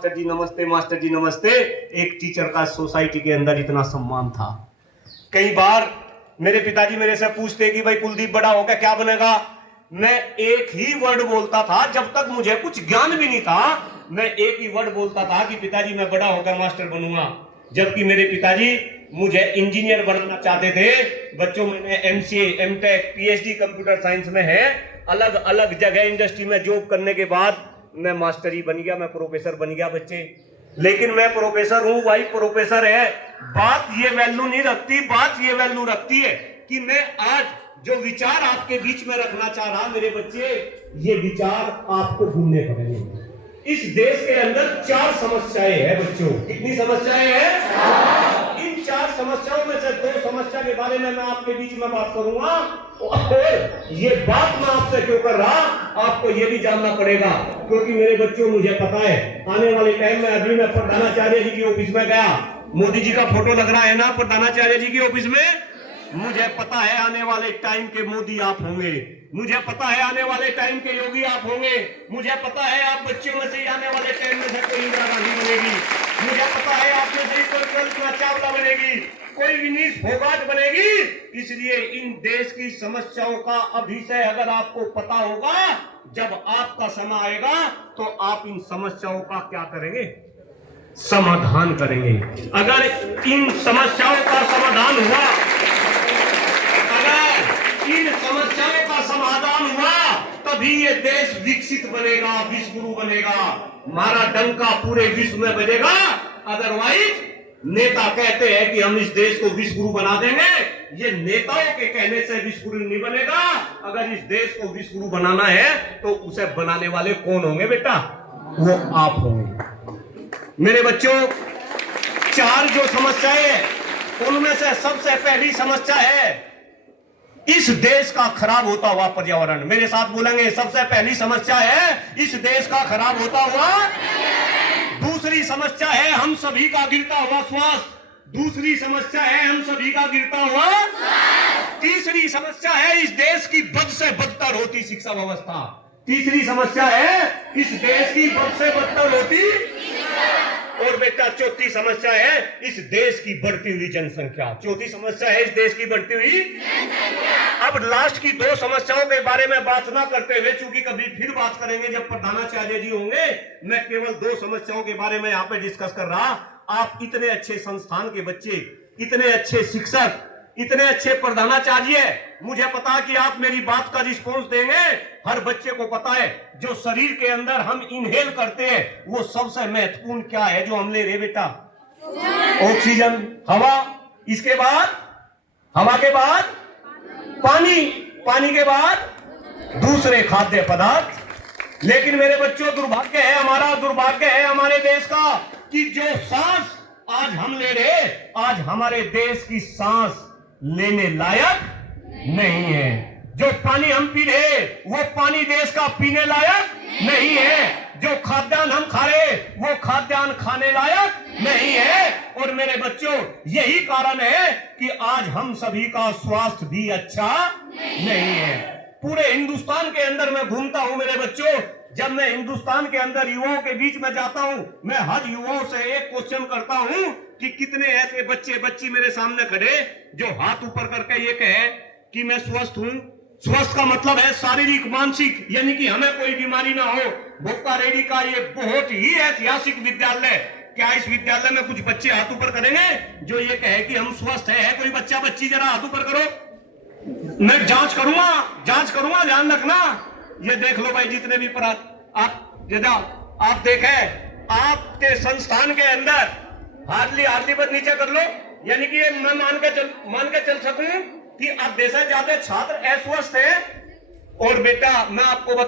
Master जी नमस्ते, master जी नमस्ते। एक टीचर का सोसाइटी के अंदर इतना सम्मान था। कई बार मेरे पिताजी मेरे से पूछते कि भाई कुलदीप बड़ा होकर क्या बनेगा। मैं एक ही वर्ड बोलता था, जब तक मुझे कुछ ज्ञान भी नहीं था मैं एक ही वर्ड बोलता था कि पिताजी मैं बड़ा होकर मास्टर बनूंगा। जबकि मेरे पिताजी मुझे इंजीनियर बनाना चाहते थे। बच्चों मैंने MCA, MTech, PhD computer science में है, अलग अलग जगह इंडस्ट्री में जॉब करने के बाद मैं मास्टर ही बन गया, मैं प्रोफेसर बन गया बच्चे। लेकिन मैं प्रोफेसर हूं भाई, प्रोफेसर है, बात ये वैल्यू नहीं रखती। बात ये वैल्यू रखती है कि मैं आज जो विचार आपके बीच में रखना चाह रहा मेरे बच्चे, ये विचार आपको भूलने पड़ेंगे। इस देश के अंदर 4 समस्याएं हैं बच्चों। कितनी समस्याएं हैं? इन 4 समस्याओं में से 2 समस्या के बारे में मैं आपके बीच में बात करूंगा। और ये बात मैं आपसे क्यों कर रहा, आपको ये भी जानना पड़ेगा। क्योंकि मेरे बच्चों मुझे पता है आने वाले टाइम में, अभी मैं प्रधानाचार्य जी की ऑफिस में गया, मोदी जी का फोटो लग रहा है ना प्रधानाचार्य जी की ऑफिस में। मुझे पता है आने वाले टाइम के मोदी आप होंगे, मुझे पता है आने वाले टाइम के योगी आप होंगे, मुझे पता है आप बच्चों में से आने वाले टाइम में से कोई इंदिरा गांधी बनेगी, मुझे पता है आप में से कोई कल्पना चावला बनेगी, कोई विनीश फोगाट बनेगी। इसलिए इन देश की समस्याओं का अभिषय अगर आपको पता होगा, जब आपका समय आएगा तो आप इन समस्याओं का क्या करेंगे? समाधान करेंगे। अगर इन समस्याओं का समाधान हुआ, अगर इन समस्याओं का समाधान हुआ, तभी ये देश विकसित बनेगा, विश्व गुरु बनेगा, हमारा डंका पूरे विश्व में बजेगा। अदरवाइज नेता कहते हैं कि हम इस देश को विश्व गुरु बना देंगे, ये नेताओं के कहने से विश्व गुरु नहीं बनेगा। अगर इस देश को विश्व गुरु बनाना है तो उसे बनाने वाले कौन होंगे बेटा? वो आप होंगे। मेरे बच्चों, 4 जो समस्याएं हैं उनमें से सबसे पहली समस्या है इस देश का खराब होता हुआ पर्यावरण। मेरे साथ बोलेंगे, सबसे पहली समस्या है इस देश का खराब होता हुआ। दूसरी समस्या है हम सभी का गिरता हुआ स्वास्थ्य। दूसरी समस्या है हम सभी का गिरता हुआ। तीसरी समस्या है इस देश की बद से बदतर होती शिक्षा व्यवस्था। तीसरी समस्या है इस देश की बद से बदतर होती। और बेटा चौथी समस्या है इस देश की बढ़ती हुई जनसंख्या। चौथी समस्या है इस देश की बढ़ती हुई जनसंख्या। अब लास्ट की 2 समस्याओं के बारे में बात ना करते हुए, चूंकि कभी फिर बात करेंगे जब प्रधानाचार्य जी होंगे, मैं केवल 2 समस्याओं के बारे में यहाँ पे डिस्कस कर रहा। आप इतने अच्छे संस्थान के बच्चे, इतने अच्छे शिक्षक, इतने अच्छे प्रधानाचार्य, मुझे पता कि आप मेरी बात का रिस्पॉन्स देंगे। हर बच्चे को पता है जो शरीर के अंदर हम इनहेल करते हैं वो सबसे महत्वपूर्ण क्या है जो हम ले रहे बेटा? ऑक्सीजन, हवा, इसके बाद हवा के बाद पानी, पानी के बाद दूसरे खाद्य पदार्थ। लेकिन मेरे बच्चों, दुर्भाग्य है हमारा, दुर्भाग्य है हमारे देश का कि जो सांस आज हम ले रहे, आज हमारे देश की सांस लेने लायक नहीं है। जो पानी हम पी रहे वो पानी देश का पीने लायक नहीं है। जो खाद्यान्न हम खा रहे वो खाद्यान्न खाने लायक नहीं है। और मेरे बच्चों, यही कारण है कि आज हम सभी का स्वास्थ्य भी अच्छा नहीं है। पूरे हिंदुस्तान के अंदर मैं घूमता हूं मेरे बच्चों, जब मैं हिंदुस्तान के अंदर युवाओं के बीच में जाता हूं, मैं हर युवाओं से एक क्वेश्चन करता हूं कि कितने ऐसे बच्चे बच्ची मेरे सामने खड़े जो हाथ ऊपर करके ये कहे कि मैं स्वस्थ हूं। स्वस्थ का मतलब है शारीरिक, मानसिक, यानी कि हमें कोई बीमारी ना हो। भोक्ता रेड्डी का ये बहुत ही ऐतिहासिक विद्यालय, क्या इस विद्यालय में कुछ बच्चे हाथ ऊपर करेंगे जो ये कहे कि हम स्वस्थ है? कोई बच्चा बच्ची जरा हाथ ऊपर करो, मैं जांच करूंगा, ध्यान रखना। ये देख लो भाई, जितने भी आप देखें आपके संस्थान के अंदर हार्डली पर नीचे कर लो, यानी कि मैं मान के चल सकूं कि आप देश ज्यादा छात्र अस्वस्थ हैं। और बेटा मैं आपको बताऊं,